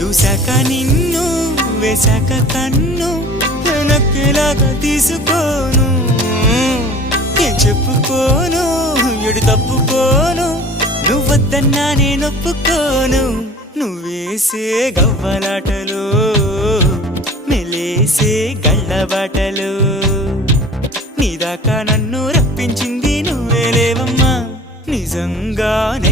చూశాక నిన్ను వేశాక కన్ను నక్కేలాగా తీసుకోను ఏం చెప్పుకోను ఎడు తప్పుకోను నువ్వద్దన్నా నేనొప్పుకోను నువ్వేసే గవ్వలాటలు మెలేసే గళ్ళబాటలు నీదాకా నన్ను రప్పించింది నువ్వేలేవమ్మా నిజంగానే